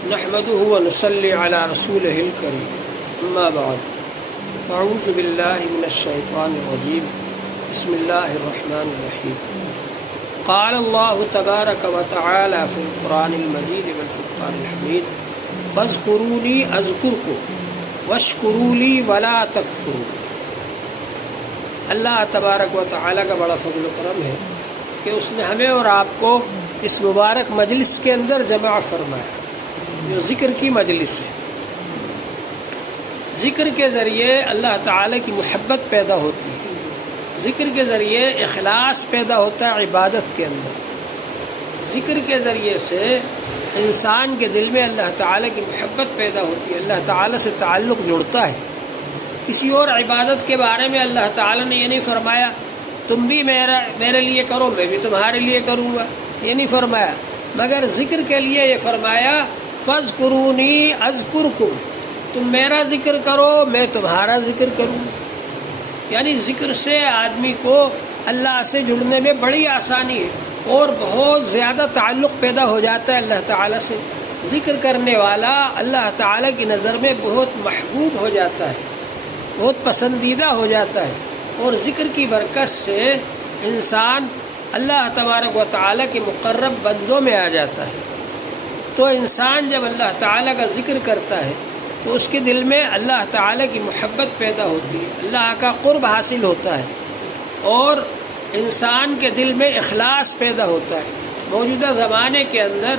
نحمده ونصلي على رسوله الكريم اما بعد اعوذ باللہ من الشیطان الرجیم بسم اللہ الرحمن الرحیم قال اللہ تبارک وتعالی فی القرآن المجید والفرقان الحمید فاذکرونی اذکرکم واشکروا لی ولا تکفرون۔ اللہ تبارک و تعالی کا بڑا فضل و کرم ہے کہ اس نے ہمیں اور آپ کو اس مبارک مجلس کے اندر جمع فرمایا جو ذکر کی مجلس ہے۔ ذکر کے ذریعے اللہ تعالی کی محبت پیدا ہوتی ہے، ذکر کے ذریعے اخلاص پیدا ہوتا ہے عبادت کے اندر، ذکر کے ذریعے سے انسان کے دل میں اللہ تعالی کی محبت پیدا ہوتی ہے، اللہ تعالی سے تعلق جڑتا ہے۔ کسی اور عبادت کے بارے میں اللہ تعالی نے یہ نہیں فرمایا تم بھی میرے لیے کرو میں بھی تمہارے لیے کروں گا، یہ نہیں فرمایا، مگر ذکر کے لیے یہ فرمایا فاذکرونی اذکرکم، تم میرا ذکر کرو میں تمہارا ذکر کروں۔ یعنی ذکر سے آدمی کو اللہ سے جڑنے میں بڑی آسانی ہے اور بہت زیادہ تعلق پیدا ہو جاتا ہے اللہ تعالی سے۔ ذکر کرنے والا اللہ تعالی کی نظر میں بہت محبوب ہو جاتا ہے، بہت پسندیدہ ہو جاتا ہے، اور ذکر کی برکت سے انسان اللہ تبارک و تعالی کے مقرب بندوں میں آ جاتا ہے۔ تو انسان جب اللہ تعالی کا ذکر کرتا ہے تو اس کے دل میں اللہ تعالی کی محبت پیدا ہوتی ہے، اللہ کا قرب حاصل ہوتا ہے، اور انسان کے دل میں اخلاص پیدا ہوتا ہے۔ موجودہ زمانے کے اندر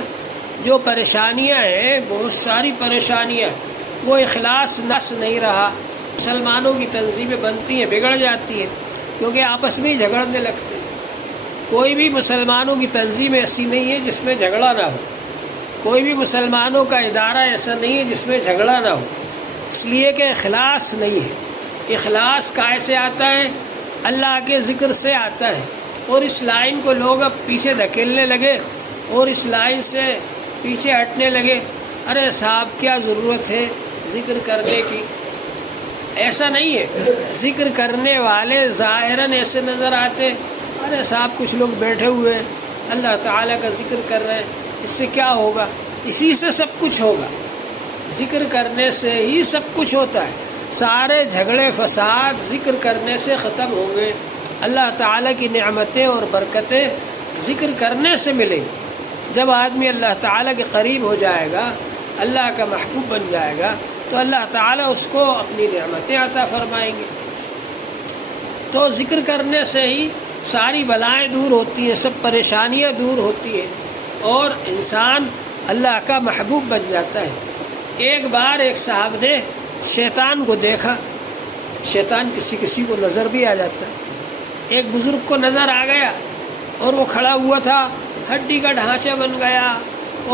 جو پریشانیاں ہیں، بہت ساری پریشانیاں، وہ اخلاص نس نہیں رہا۔ مسلمانوں کی تنظیمیں بنتی ہیں بگڑ جاتی ہیں کیونکہ آپس میں ہی جھگڑنے لگتے ہیں۔ کوئی بھی مسلمانوں کی تنظیم ایسی نہیں ہے جس میں جھگڑا نہ ہو، کوئی بھی مسلمانوں کا ادارہ ایسا نہیں ہے جس میں جھگڑا نہ ہو، اس لیے کہ اخلاص نہیں ہے۔ اخلاص کائے سے آتا ہے؟ اللہ کے ذکر سے آتا ہے، اور اس لائن کو لوگ اب پیچھے دھکیلنے لگے اور اس لائن سے پیچھے ہٹنے لگے۔ ارے صاحب کیا ضرورت ہے ذکر کرنے کی؟ ایسا نہیں ہے، ذکر کرنے والے ظاہراً ایسے نظر آتے، ارے صاحب کچھ لوگ بیٹھے ہوئے ہیں اللہ تعالیٰ کا ذکر کر رہے ہیں، اس سے کیا ہوگا؟ اسی سے سب کچھ ہوگا، ذکر کرنے سے ہی سب کچھ ہوتا ہے۔ سارے جھگڑے فساد ذکر کرنے سے ختم ہوں گے۔ اللہ تعالیٰ کی نعمتیں اور برکتیں ذکر کرنے سے ملیں گی۔ جب آدمی اللہ تعالیٰ کے قریب ہو جائے گا، اللہ کا محبوب بن جائے گا، تو اللہ تعالیٰ اس کو اپنی نعمتیں عطا فرمائیں گے۔ تو ذکر کرنے سے ہی ساری بلائیں دور ہوتی ہیں، سب پریشانیاں دور ہوتی ہیں، اور انسان اللہ کا محبوب بن جاتا ہے۔ ایک بار ایک صاحب نے شیطان کو دیکھا، شیطان کسی کو نظر بھی آ جاتا ہے۔ ایک بزرگ کو نظر آ گیا اور وہ کھڑا ہوا تھا، ہڈی کا ڈھانچہ بن گیا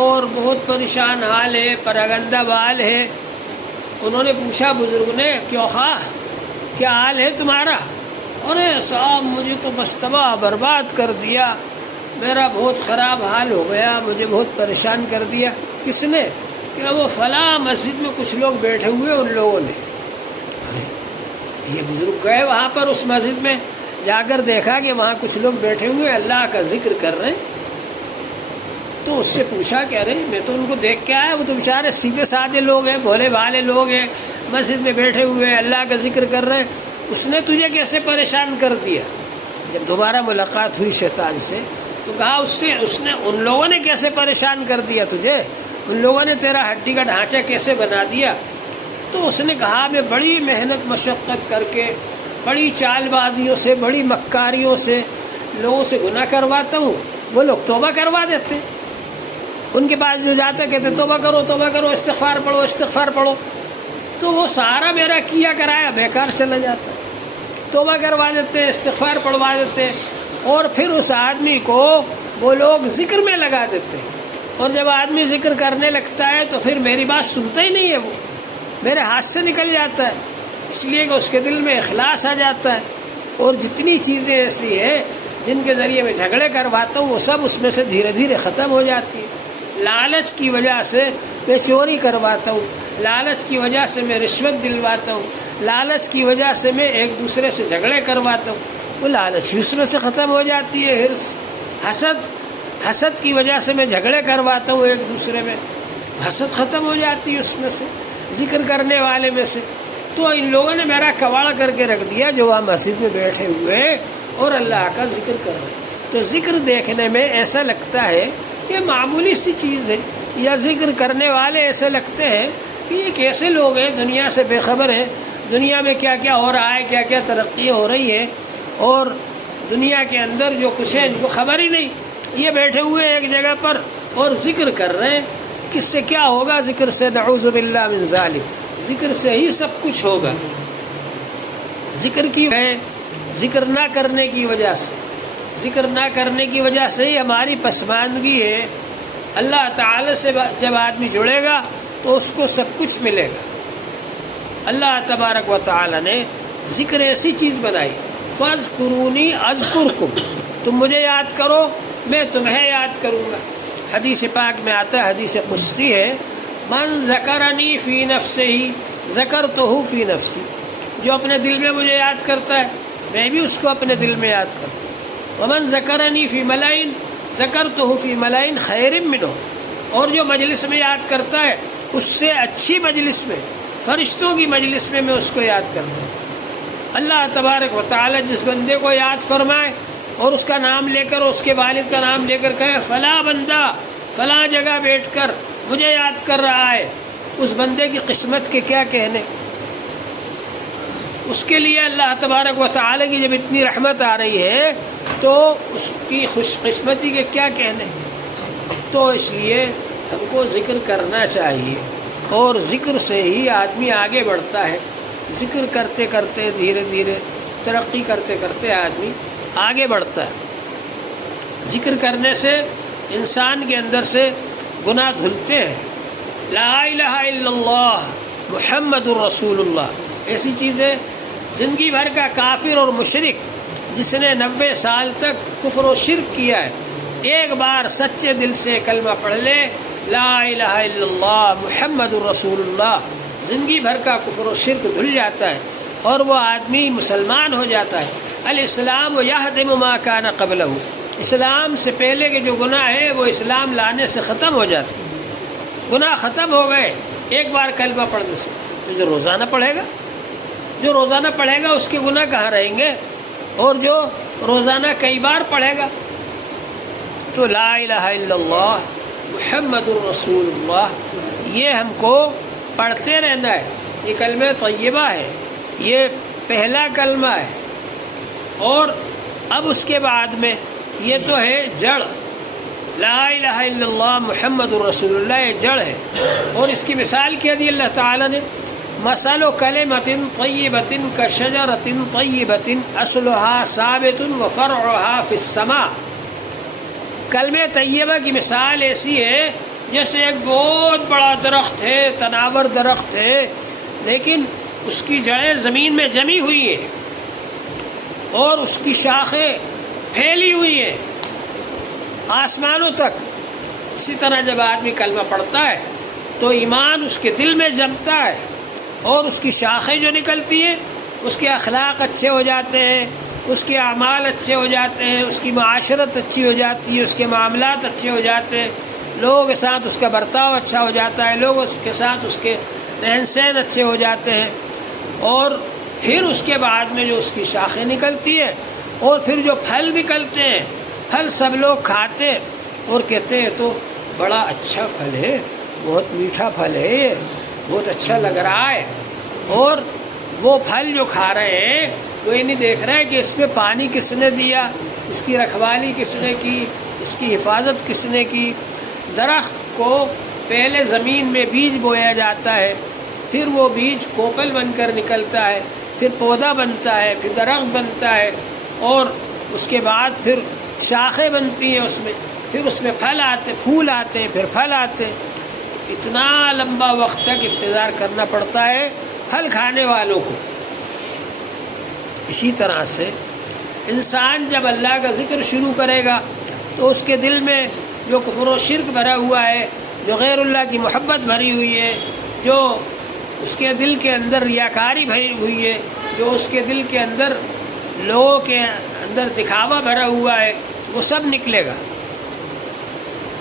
اور بہت پریشان حال ہے، پراگندہ بال ہے۔ انہوں نے پوچھا بزرگ نے، کیوں خواہ کیا حال ہے تمہارا؟ ارے صاحب مجھے تو بس تباہ برباد کر دیا، میرا بہت خراب حال ہو گیا، مجھے بہت پریشان کر دیا۔ کس نے؟ کہ وہ فلاں مسجد میں کچھ لوگ بیٹھے ہوئے ان لوگوں نے۔ ارے یہ بزرگ گئے وہاں پر اس مسجد میں، جا کر دیکھا کہ وہاں کچھ لوگ بیٹھے ہوئے اللہ کا ذکر کر رہے ہیں۔ تو اس سے پوچھا کہ ارے میں تو ان کو دیکھ کے آیا، وہ تو بیچارے سیدھے سادے لوگ ہیں، بھولے بھالے لوگ ہیں، مسجد میں بیٹھے ہوئے اللہ کا ذکر کر رہے ہیں، اس نے تجھے کیسے پریشان کر دیا؟ جب دوبارہ ملاقات ہوئی شیطان سے تو کہا اس نے ان لوگوں نے کیسے پریشان کر دیا تجھے؟ ان لوگوں نے تیرا ہڈی کا ڈھانچہ کیسے بنا دیا؟ تو اس نے کہا میں بڑی محنت مشقت کر کے، بڑی چال بازیوں سے، بڑی مکاریوں سے لوگوں سے گناہ کرواتا ہوں، وہ لوگ توبہ کروا دیتے، ان کے پاس جو جاتے کہتے توبہ کرو، استغفار پڑھو، تو وہ سارا میرا کیا کرایا بیکار چلا جاتا، توبہ کروا دیتے، استغفار پڑھوا دیتے، اور پھر اس آدمی کو وہ لوگ ذکر میں لگا دیتے، اور جب آدمی ذکر کرنے لگتا ہے تو پھر میری بات سنتا ہی نہیں ہے، وہ میرے ہاتھ سے نکل جاتا ہے، اس لیے کہ اس کے دل میں اخلاص آ جاتا ہے۔ اور جتنی چیزیں ایسی ہیں جن کے ذریعے میں جھگڑے کرواتا ہوں وہ سب اس میں سے دھیرے دھیرے ختم ہو جاتی ہے۔ لالچ کی وجہ سے میں چوری کرواتا ہوں، لالچ کی وجہ سے میں رشوت دلواتا ہوں، لالچ کی وجہ سے میں ایک دوسرے سے جھگڑے کرواتا ہوں، وہ لالچ بھی اس میں سے ختم ہو جاتی ہے۔ حسد کی وجہ سے میں جھگڑے کرواتا ہوں ایک دوسرے میں، حسد ختم ہو جاتی ہے اس میں سے، ذکر کرنے والے میں سے۔ تو ان لوگوں نے میرا کباڑ کر کے رکھ دیا جو وہاں مسجد میں بیٹھے ہوئے ہیں اور اللہ کا ذکر کر رہے ہیں۔ تو ذکر دیکھنے میں ایسا لگتا ہے کہ معمولی سی چیز ہے، یا ذکر کرنے والے ایسے لگتے ہیں کہ یہ کیسے لوگ ہیں، دنیا سے بے خبر ہیں، دنیا میں کیا کیا ہو رہا ہے، کیا کیا ترقی ہو رہی ہے، اور دنیا کے اندر جو کچھ ہے ان کو خبر ہی نہیں۔ یہ بیٹھے ہوئے ایک جگہ پر اور ذکر کر رہے ہیں۔ کس سے کیا ہوگا؟ ذکر سے، نعوذ باللہ من ذالک، ذکر سے ہی سب کچھ ہوگا۔ ذکر کی ہے، ذکر نہ کرنے کی وجہ سے، ذکر نہ کرنے کی وجہ سے ہی ہماری پسماندگی ہے۔ اللہ تعالی سے جب آدمی جڑے گا تو اس کو سب کچھ ملے گا۔ اللہ تبارک و تعالی نے ذکر ایسی چیز بنائی، فاذکرونی اذکرکم، تم مجھے یاد کرو میں تمہیں یاد کروں گا۔ حدیث پاک میں آتا ہے، حدیث قدسی ہے، من ذکرنی فی نفسہ ذکرتہ فی نفسی، جو اپنے دل میں مجھے یاد کرتا ہے میں بھی اس کو اپنے دل میں یاد کرتا ہوں۔ ومن ذکرنی فی ملئ ذکرتہ فی ملئ خیر منہ، اور جو مجلس میں یاد کرتا ہے اس سے اچھی مجلس میں، فرشتوں کی مجلس میں اس کو یاد کرتا ہوں۔ اللہ تبارک و تعالی جس بندے کو یاد فرمائے اور اس کا نام لے کر، اس کے والد کا نام لے کر کہے فلاں بندہ فلاں جگہ بیٹھ کر مجھے یاد کر رہا ہے، اس بندے کی قسمت کے کیا کہنے۔ اس کے لیے اللہ تبارک و تعالی کی جب اتنی رحمت آ رہی ہے تو اس کی خوش قسمتی کے کیا کہنے۔ تو اس لیے ہم کو ذکر کرنا چاہیے، اور ذکر سے ہی آدمی آگے بڑھتا ہے۔ ذکر کرتے کرتے دھیرے دھیرے ترقی کرتے کرتے آدمی آگے بڑھتا ہے۔ ذکر کرنے سے انسان کے اندر سے گناہ دھلتے ہیں۔ لا الہ الا اللہ محمد الرسول اللہ، ایسی چیزیں زندگی بھر کا کافر اور مشرک جس نے 90 سال تک کفر و شرک کیا ہے، ایک بار سچے دل سے کلمہ پڑھ لے لا الہ الا اللہ محمد الرسول اللہ، زندگی بھر کا کفر و شرک دھل جاتا ہے اور وہ آدمی مسلمان ہو جاتا ہے۔ الاسلام یہدم ما کان قبلہ، اسلام سے پہلے کے جو گناہ ہے وہ اسلام لانے سے ختم ہو جاتے ہیں، گناہ ختم ہو گئے ایک بار کلمہ پڑھنے سے۔ تو جو روزانہ پڑھے گا، جو روزانہ پڑھے گا اس کے گناہ کہاں رہیں گے، اور جو روزانہ کئی بار پڑھے گا۔ تو لا الہ الا اللہ محمد الرسول اللہ، یہ ہم کو پڑھتے رہنا ہے۔ یہ کلمہ طیبہ ہے، یہ پہلا کلمہ ہے، اور اب اس کے بعد میں یہ تو ہے جڑ، لا الہ الا اللہ محمد الرسول اللہ، یہ جڑ ہے۔ اور اس کی مثال کیا دی اللہ تعالیٰ نے، مثل کلمۃ طیبۃ کشجرۃ طیبۃ اصلها ثابت وفرعها فی السماء، کلمہ طیبہ کی مثال ایسی ہے جیسے ایک بہت بڑا درخت ہے، تناور درخت ہے، لیکن اس کی جڑیں زمین میں جمی ہوئی ہیں اور اس کی شاخیں پھیلی ہوئی ہیں آسمانوں تک۔ اسی طرح جب آدمی کلمہ پڑھتا ہے تو ایمان اس کے دل میں جمتا ہے، اور اس کی شاخیں جو نکلتی ہیں، اس کے اخلاق اچھے ہو جاتے ہیں، اس کے اعمال اچھے ہو جاتے ہیں، اس کی معاشرت اچھی ہو جاتی ہے، اس کے معاملات اچھے ہو جاتے ہیں، لوگوں کے ساتھ اس کا برتاؤ اچھا ہو جاتا ہے، لوگوں کے ساتھ اس کے رہن سہن اچھے ہو جاتے ہیں۔ اور پھر اس کے بعد میں جو اس کی شاخیں نکلتی ہیں اور پھر جو پھل نکلتے ہیں، پھل سب لوگ کھاتے اور کہتے ہیں تو بڑا اچھا پھل ہے، بہت میٹھا پھل ہے، یہ بہت اچھا لگ رہا ہے۔ اور وہ پھل جو کھا رہے ہیں وہ یہ نہیں دیکھ رہے کہ اس میں پانی کس نے دیا، اس کی رکھوالی کس نے کی، اس کی حفاظت کس نے کی۔ درخت کو پہلے زمین میں بیج بویا جاتا ہے، پھر وہ بیج کوپل بن کر نکلتا ہے، پھر پودا بنتا ہے، پھر درخت بنتا ہے، اور اس کے بعد پھر شاخیں بنتی ہیں، اس میں پھر اس میں پھل آتے، پھول آتے ہیں، پھر پھل آتے ہیں۔ اتنا لمبا وقت تک انتظار کرنا پڑتا ہے پھل کھانے والوں کو۔ اسی طرح سے انسان جب اللہ کا ذکر شروع کرے گا تو اس کے دل میں جو کفر و شرک بھرا ہوا ہے، جو غیر اللہ کی محبت بھری ہوئی ہے، جو اس کے دل کے اندر ریاکاری بھری ہوئی ہے، جو اس کے دل کے اندر لوگوں کے اندر دکھاوا بھرا ہوا ہے، وہ سب نکلے گا۔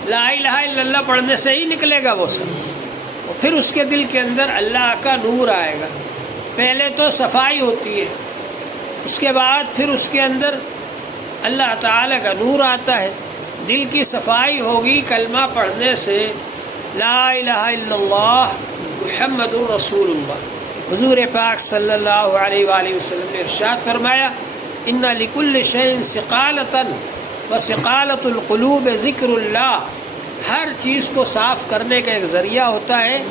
لا الہ الا اللہ پڑھنے سے ہی نکلے گا وہ سب، اور پھر اس کے دل کے اندر اللہ کا نور آئے گا۔ پہلے تو صفائی ہوتی ہے، اس کے بعد پھر اس کے اندر اللہ تعالیٰ کا نور آتا ہے۔ دل کی صفائی ہوگی کلمہ پڑھنے سے، لا الہ الا اللہ محمد الرسول اللہ۔ حضور پاک صلی اللہ علیہ وآلہ وسلم نے ارشاد فرمایا، ان لکل شیء ثقالۃ وثقالۃ القلوب ذکر اللہ۔ ہر چیز کو صاف کرنے کا ایک ذریعہ ہوتا ہے،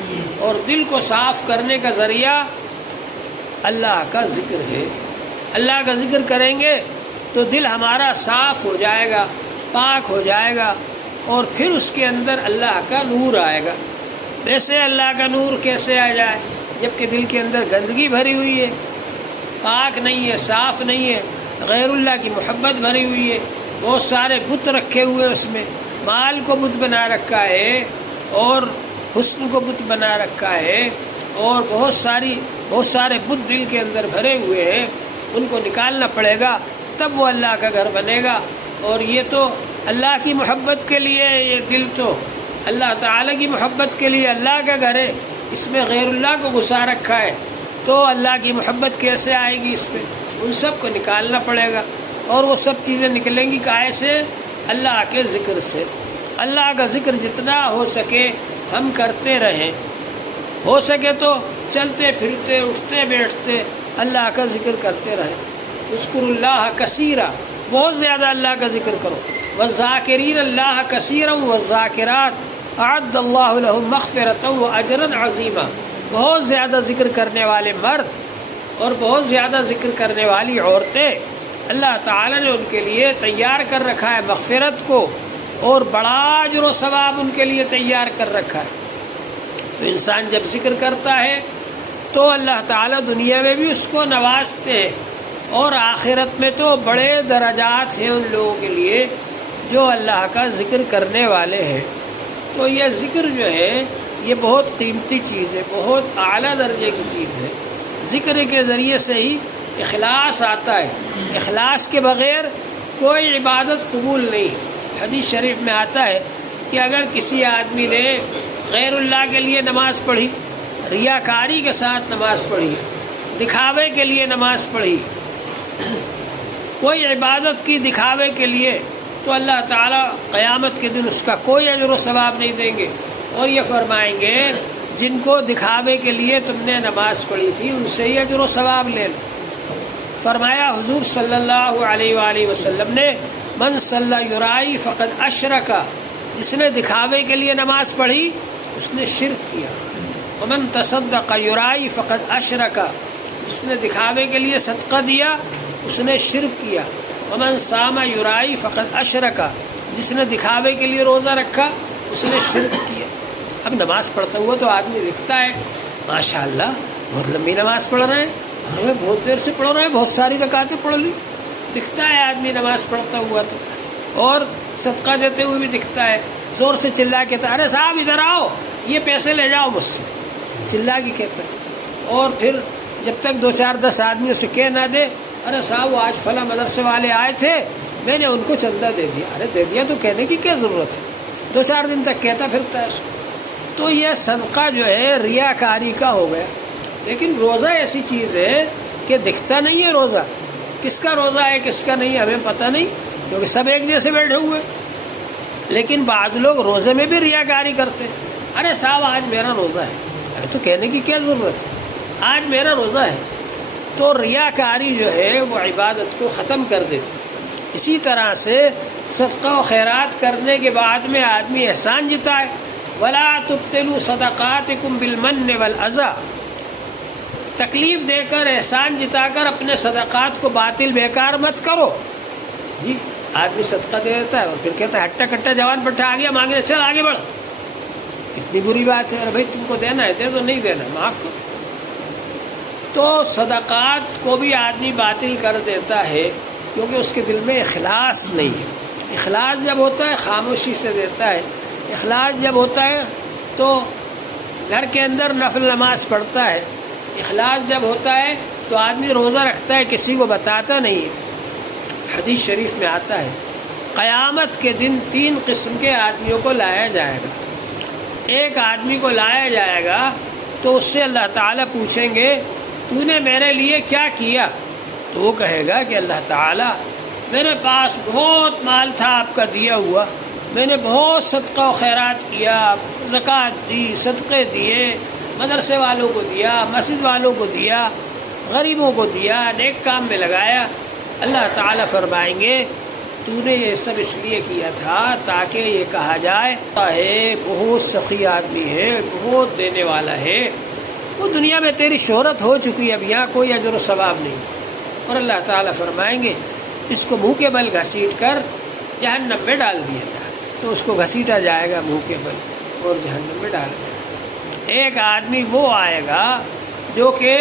اور دل کو صاف کرنے کا ذریعہ اللہ کا ذکر ہے۔ اللہ کا ذکر کریں گے تو دل ہمارا صاف ہو جائے گا، پاک ہو جائے گا، اور پھر اس کے اندر اللہ کا نور آئے گا۔ ویسے اللہ کا نور کیسے آ جائے جبکہ دل کے اندر گندگی بھری ہوئی ہے، پاک نہیں ہے، صاف نہیں ہے، غیر اللہ کی محبت بھری ہوئی ہے، بہت سارے بت رکھے ہوئے، اس میں مال کو بت بنا رکھا ہے، اور حسن کو بت بنا رکھا ہے، اور بہت سارے بت دل کے اندر بھرے ہوئے ہیں۔ ان کو نکالنا پڑے گا، تب وہ اللہ کا گھر بنے گا۔ اور یہ تو اللہ کی محبت کے لیے، یہ دل تو اللہ تعالیٰ کی محبت کے لیے اللہ کا گھر ہے، اس میں غیر اللہ کو گھسا رکھا ہے، تو اللہ کی محبت کیسے آئے گی اس میں؟ ان سب کو نکالنا پڑے گا، اور وہ سب چیزیں نکلیں گی کائے سے؟ اللہ کے ذکر سے۔ اللہ کا ذکر جتنا ہو سکے ہم کرتے رہیں، ہو سکے تو چلتے پھرتے اٹھتے بیٹھتے اللہ کا ذکر کرتے رہیں۔ اذکر اللہ کثیرا، بہت زیادہ اللہ کا ذکر کرو۔ والذاکرین اللہ کثیرا والذاکرات اعد اللہ لهم مغفرۃ واجرا عظیما۔ بہت زیادہ ذکر کرنے والے مرد اور بہت زیادہ ذکر کرنے والی عورتیں، اللہ تعالیٰ نے ان کے لیے تیار کر رکھا ہے مغفرت کو، اور بڑا اجر و ثواب ان کے لیے تیار کر رکھا ہے۔ تو انسان جب ذکر کرتا ہے تو اللہ تعالیٰ دنیا میں بھی اس کو نوازتے ہیں، اور آخرت میں تو بڑے درجات ہیں ان لوگوں کے لیے جو اللہ کا ذکر کرنے والے ہیں۔ تو یہ ذکر جو ہے یہ بہت قیمتی چیز ہے، بہت اعلیٰ درجے کی چیز ہے۔ ذکر کے ذریعے سے ہی اخلاص آتا ہے، اخلاص کے بغیر کوئی عبادت قبول نہیں۔ حدیث شریف میں آتا ہے کہ اگر کسی آدمی نے غیر اللہ کے لیے نماز پڑھی، ریاکاری کے ساتھ نماز پڑھی، دکھاوے کے لیے نماز پڑھی، کوئی عبادت کی دکھاوے کے لیے، تو اللہ تعالیٰ قیامت کے دن اس کا کوئی اجر و ثواب نہیں دیں گے، اور یہ فرمائیں گے جن کو دکھاوے کے لیے تم نے نماز پڑھی تھی ان سے ہی اجر و ثواب لے لو۔ فرمایا حضور صلی اللہ علیہ وآلہ وسلم نے، من صلی یرائی فقد اشرک، جس نے دکھاوے کے لیے نماز پڑھی اس نے شرک کیا۔ ومن تصدق یرائی فقد اشرک، جس نے دکھاوے کے لیے صدقہ دیا اس نے شرک کیا۔ ومن صام یرائی فقد اشرک، جس نے دکھاوے کے لیے روزہ رکھا اس نے شرک کیا۔ اب نماز پڑھتا ہوا تو آدمی دکھتا ہے ماشاء اللہ بہت لمبی نماز پڑھ رہے ہیں، ہمیں بہت دیر سے پڑھ رہے ہیں، بہت ساری رکعتیں پڑھ لی، دکھتا ہے آدمی نماز پڑھتا ہوا تو، اور صدقہ دیتے ہوئے بھی دکھتا ہے، زور سے چلا کے کہتا ہے ارے صاحب ادھر آؤ، یہ پیسے لے جاؤ مجھ سے، چلا کے کہتا ہے، اور پھر جب تک 2-4-10 آدمیوں سے کہہ نہ دے، ارے صاحب آج فلاں مدرسے والے آئے تھے میں نے ان کو چندہ دے دیا، ارے دے دیا تو کہنے کی کیا ضرورت ہے، 2-4 دن تک کہتا پھرتا ہے اس کو۔ تو یہ صدقہ جو ہے ریاکاری کا ہو گیا۔ لیکن روزہ ایسی چیز ہے کہ دکھتا نہیں ہے روزہ، کس کا روزہ ہے کس کا نہیں ہمیں پتہ نہیں، کیونکہ سب ایک جیسے بیٹھے ہوئے، لیکن بعض لوگ روزے میں بھی ریاکاری کرتے، ارے صاحب آج میرا روزہ ہے، ارے تو کہنے کی کیا ضرورت ہے، آج میرا روزہ ہے۔ تو ریاکاری جو ہے وہ عبادت کو ختم کر دیتی۔ اسی طرح سے صدقہ و خیرات کرنے کے بعد میں آدمی احسان جتائے، وَلَا تُبْتِلُوا صَدَقَاتِكُمْ بِالْمَنِّ وَالْأَذَىٰ، تکلیف دے کر احسان جتا کر اپنے صدقات کو باطل بیکار مت کرو۔ جی آدمی صدقہ دے دیتا ہے اور پھر کہتا ہے ہٹا کٹا جوان پٹھا آ گیا مانگنے، چل آگے بڑھ، کتنی بری بات ہے، ارے بھائی تم کو دینا ہے دے دو، نہیں دینا معاف کرو۔ تو صدقات کو بھی آدمی باطل کر دیتا ہے کیونکہ اس کے دل میں اخلاص نہیں ہے۔ اخلاص جب ہوتا ہے خاموشی سے دیتا ہے، اخلاص جب ہوتا ہے تو گھر کے اندر نفل نماز پڑھتا ہے، اخلاص جب ہوتا ہے تو آدمی روزہ رکھتا ہے، کسی کو بتاتا نہیں ہے۔ حدیث شریف میں آتا ہے قیامت کے دن 3 قسم کے آدمیوں کو لایا جائے گا۔ ایک آدمی کو لایا جائے گا تو اس سے اللہ تعالیٰ پوچھیں گے تو نے میرے لیے کیا کیا؟ تو وہ کہے گا کہ اللہ تعالیٰ میرے پاس بہت مال تھا آپ کا دیا ہوا، میں نے بہت صدقہ و خیرات کیا، زکوٰۃ دی، صدقے دیے، مدرسے والوں کو دیا، مسجد والوں کو دیا، غریبوں کو دیا، نیک کام میں لگایا۔ اللہ تعالیٰ فرمائیں گے تو نے یہ سب اس لیے کیا تھا تاکہ یہ کہا جائے ہے بہت سخی آدمی ہے، بہت دینے والا ہے۔ وہ دنیا میں تیری شہرت ہو چکی ہے، اب یہاں کوئی اجر و ثواب نہیں۔ اور اللہ تعالیٰ فرمائیں گے اس کو منہ کے بل گھسیٹ کر جہنم میں ڈال دیا جائے۔ تو اس کو گھسیٹا جائے گا منہ کے بل اور جہنم میں ڈالا جائے گا۔ ایک آدمی وہ آئے گا جو کہ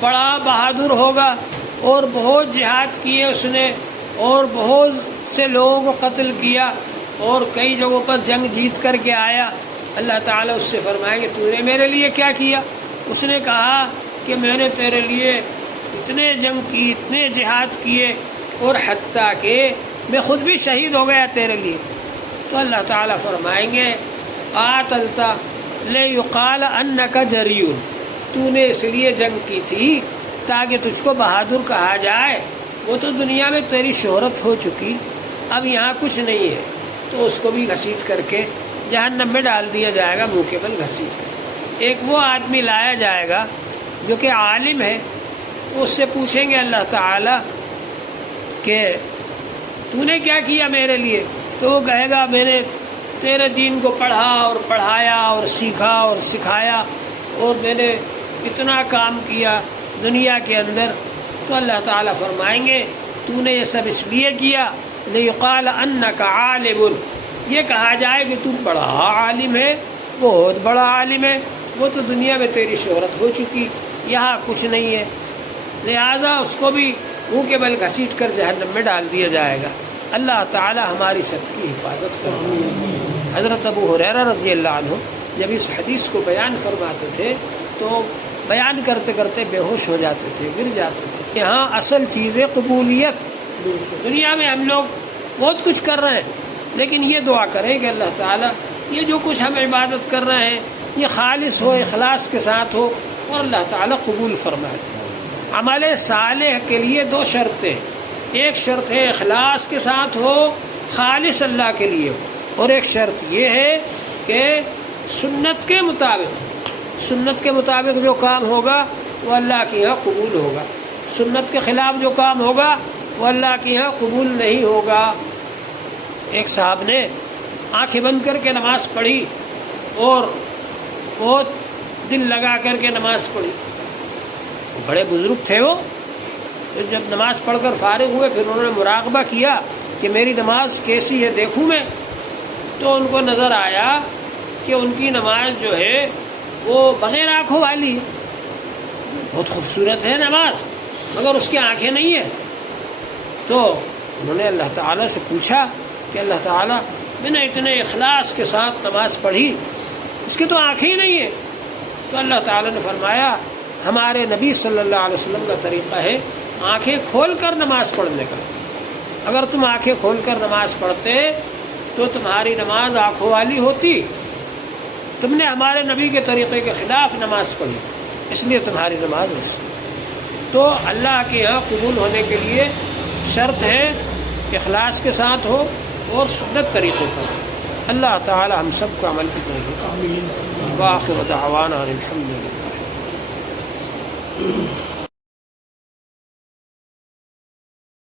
بڑا بہادر ہوگا اور بہت جہاد کیے اس نے اور بہت سے لوگوں کو قتل کیا اور کئی جگہوں پر جنگ جیت کر کے آیا۔ اللہ تعالیٰ اس سے فرمائیں گے تو نے میرے لیے کیا کیا؟ اس نے کہا کہ میں نے تیرے لیے اتنے جنگ کی، اتنے جہاد کیے اور حتیٰ کہ میں خود بھی شہید ہو گیا تیرے لیے۔ تو اللہ تعالیٰ فرمائیں گے قاتلت لیقال انک جریء، تو نے اس لیے جنگ کی تھی تاکہ تجھ کو بہادر کہا جائے۔ وہ تو دنیا میں تیری شہرت ہو چکی، اب یہاں کچھ نہیں ہے۔ تو اس کو بھی گھسیٹ کر کے جہنم میں ڈال دیا جائے گا منہ کے بل گھسیٹ کر۔ ایک وہ آدمی لایا جائے گا جو کہ عالم ہے، اس سے پوچھیں گے اللہ تعالیٰ کہ تو نے کیا کیا میرے لیے؟ تو وہ کہے گا میں نے تیرے دین کو پڑھا اور پڑھایا اور سیکھا اور سکھایا اور میں نے اتنا کام کیا دنیا کے اندر۔ تو اللہ تعالیٰ فرمائیں گے تو نے یہ سب اس لیے کیا لیقال انک عالم، یہ کہا جائے کہ تو بڑا عالم ہے، بہت بڑا عالم ہے۔ وہ تو دنیا میں تیری شہرت ہو چکی، یہاں کچھ نہیں ہے۔ لہٰذا اس کو بھی منہ کے بل گھسیٹ کر جہنم میں ڈال دیا جائے گا۔ اللہ تعالیٰ ہماری سب کی حفاظت فرمائے۔ حضرت ابو ہریرہ رضی اللہ عنہ جب اس حدیث کو بیان فرماتے تھے تو بیان کرتے کرتے بے ہوش ہو جاتے تھے، گر جاتے تھے۔ یہاں اصل چیز ہے قبولیت۔ دنیا میں ہم لوگ بہت کچھ کر رہے ہیں، لیکن یہ دعا کریں کہ اللہ تعالیٰ یہ جو کچھ ہم عبادت کر رہے ہیں یہ خالص ہو، اخلاص کے ساتھ ہو اور اللہ تعالیٰ قبول فرمائے۔ عمل صالح کے لیے 2 شرطیں، ایک شرط ہے اخلاص کے ساتھ ہو، خالص اللہ کے لیے ہو، اور ایک شرط یہ ہے کہ سنت کے مطابق، سنت کے مطابق جو کام ہوگا وہ اللہ کے یہاں قبول ہوگا، سنت کے خلاف جو کام ہوگا وہ اللہ کے یہاں قبول نہیں ہوگا۔ ایک صاحب نے آنکھیں بند کر کے نماز پڑھی اور بہت دل لگا کر کے نماز پڑھی۔ بڑے بزرگ تھے وہ، جب نماز پڑھ کر فارغ ہوئے پھر انہوں نے مراقبہ کیا کہ میری نماز کیسی ہے دیکھوں میں، تو ان کو نظر آیا کہ ان کی نماز جو ہے وہ بغیر آنکھوں والی ہے۔ بہت خوبصورت ہے نماز مگر اس کی آنکھیں نہیں ہیں۔ تو انہوں نے اللہ تعالیٰ سے پوچھا کہ اللہ تعالیٰ میں نے اتنے اخلاص کے ساتھ نماز پڑھی، اس کی تو آنکھیں ہی نہیں ہیں۔ تو اللہ تعالیٰ نے فرمایا ہمارے نبی صلی اللہ علیہ وسلم کا طریقہ ہے آنکھیں کھول کر نماز پڑھنے کا۔ اگر تم آنکھیں کھول کر نماز پڑھتے تو تمہاری نماز آنکھوں والی ہوتی، تم نے ہمارے نبی کے طریقے کے خلاف نماز پڑھی، اس لیے تمہاری نماز ایسی۔ تو اللہ کے یہاں قبول ہونے کے لیے شرط ہے اخلاص کے ساتھ ہو اور سنت طریقے پر۔ اللہ تعالی ہم سب کو عمل کی توفیق عطا فرمائے۔ وآخر دعوانا الحمد للہ۔